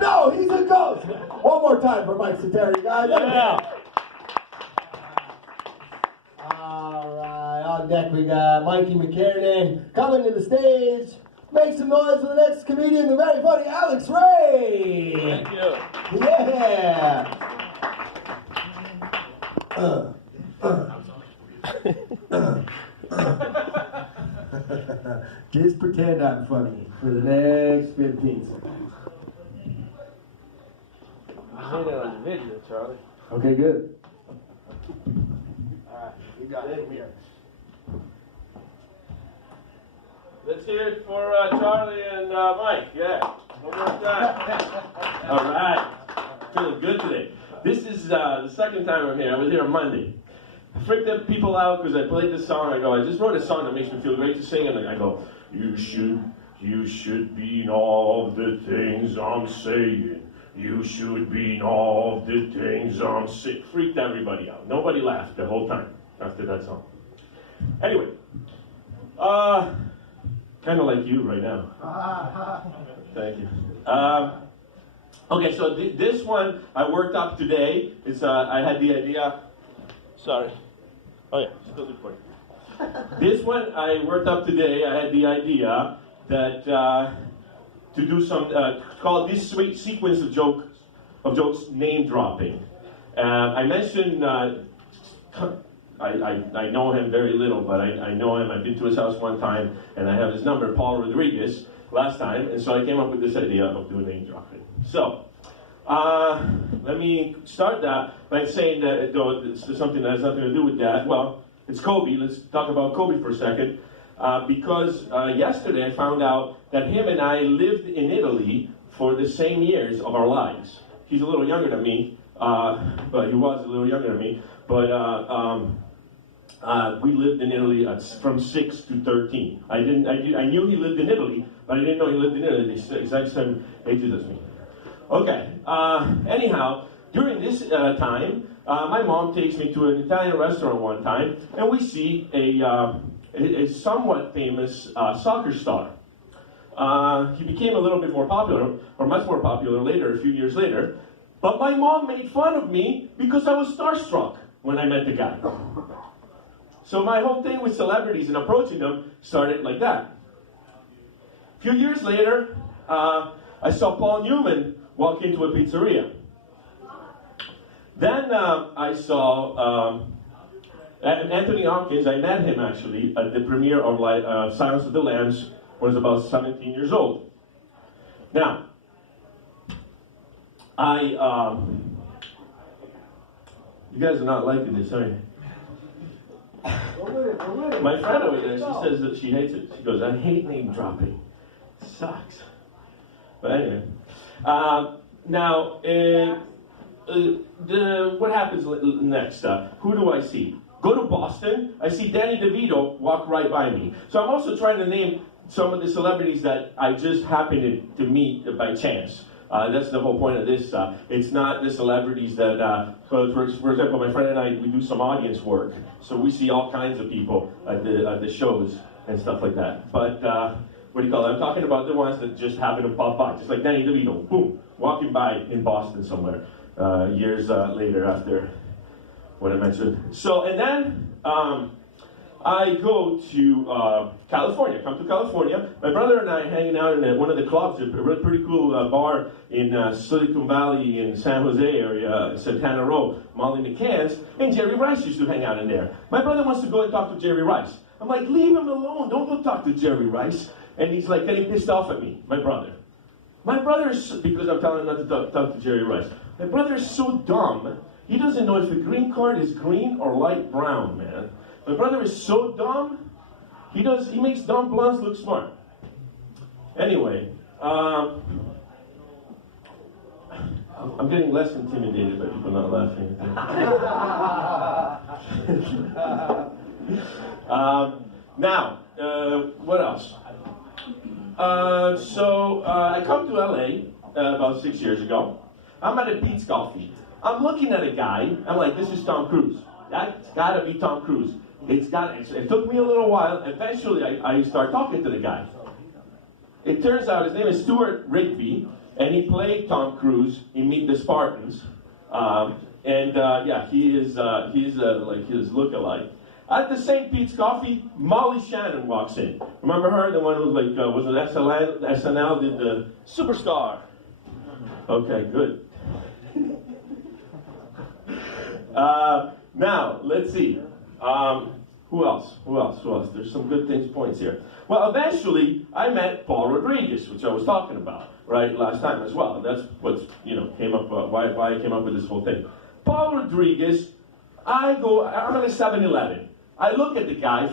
No, he's a ghost. One more time for Mike Sateri, guys. Yeah. All right, on deck we got Mikey McKiernan coming to the stage. Make some noise for the next comedian, the very funny Alex Ray. Thank you. Yeah. Just pretend I'm funny for the next 15 seconds. I hit it on video, Charlie. Okay, good. Alright, you got it. Here. Let's hear it for Charlie and Mike. Yeah. One more time. All right. Feeling good today. This is the second time I'm here. I was here on Monday. I freaked the people out because I played this song. I go, I just wrote a song that makes me feel great to sing, and I go, you should be in all the things I'm saying. You should be in all the things I'm saying. Freaked everybody out. Nobody laughed the whole time after that song. Anyway, kind of like you right now. Thank you. Okay, so this one I worked up today. It's I had the idea. Sorry. Oh yeah, still recording. This one I worked up today. I had the idea that to do some call this sweet sequence of jokes name dropping. I mentioned I know him very little, but I know him. I've been to his house one time, and I have his number, Paul Rodriguez, last time, and so I came up with this idea of doing name dropping. So, let me start that by saying that it's something that has nothing to do with that. Well, it's Kobe. Let's talk about Kobe for a second. Because yesterday I found out that him and I lived in Italy for the same years of our lives. He's a little younger than me, but he was a little younger than me. But we lived in Italy from 6 to 13. I knew he lived in Italy, but I didn't know he lived in Italy the exact same ages as me. Okay. Anyhow, during this time, my mom takes me to an Italian restaurant one time, and we see a somewhat famous soccer star. He became a little bit more popular, or much more popular later, a few years later. But my mom made fun of me because I was starstruck when I met the guy. So my whole thing with celebrities and approaching them started like that. A few years later, I saw Paul Newman walk into a pizzeria. Then I saw Anthony Hopkins. I met him actually at the premiere of Silence of the Lambs when I was about 17 years old. Now, you guys are not liking this, are you? My friend over there, she says that she hates it. She goes, I hate name dropping. It sucks. But anyway. Now, what happens next? Who do I see? Go to Boston, I see Danny DeVito walk right by me. So I'm also trying to name some of the celebrities that I just happened to meet by chance. That's the whole point of this. It's not the celebrities that, for example, my friend and I, we do some audience work. So we see all kinds of people at the shows and stuff like that. But, what do you call it? I'm talking about the ones that just happen to pop by. Just like Danny DeVito, boom, walking by in Boston somewhere, years later after what I mentioned. So, and then I go to California, come to California. My brother and I hanging out in one of the clubs, a pretty cool bar in Silicon Valley in San Jose area, Santana Row, Molly McCann's, and Jerry Rice used to hang out in there. My brother wants to go and talk to Jerry Rice. I'm like, leave him alone, don't go talk to Jerry Rice. And he's like getting pissed off at me, my brother. My brother is, because I'm telling him not to talk to Jerry Rice. My brother is so dumb, he doesn't know if a green card is green or light brown, man. My brother is so dumb, he makes dumb blondes look smart. Anyway, I'm getting less intimidated by people not laughing. Now, what else? So I come to LA about 6 years ago. I'm at a Pete's Coffee. I'm looking at a guy. I'm like, this is Tom Cruise. That's gotta be Tom Cruise. It took me a little while. Eventually, I start talking to the guy. It turns out his name is Stuart Rigby, and he played Tom Cruise in Meet the Spartans. Yeah, he's like his look-alike. At the St. Pete's Coffee, Molly Shannon walks in. Remember her? The one who was like, was it SNL, did the Superstar. Okay, good. Now, let's see. Who else? There's some good points here. Well, eventually, I met Paul Rodriguez, which I was talking about, right, last time as well. That's what's, came up, why I came up with this whole thing. Paul Rodriguez, I'm at a 7-Eleven. I look at the guy.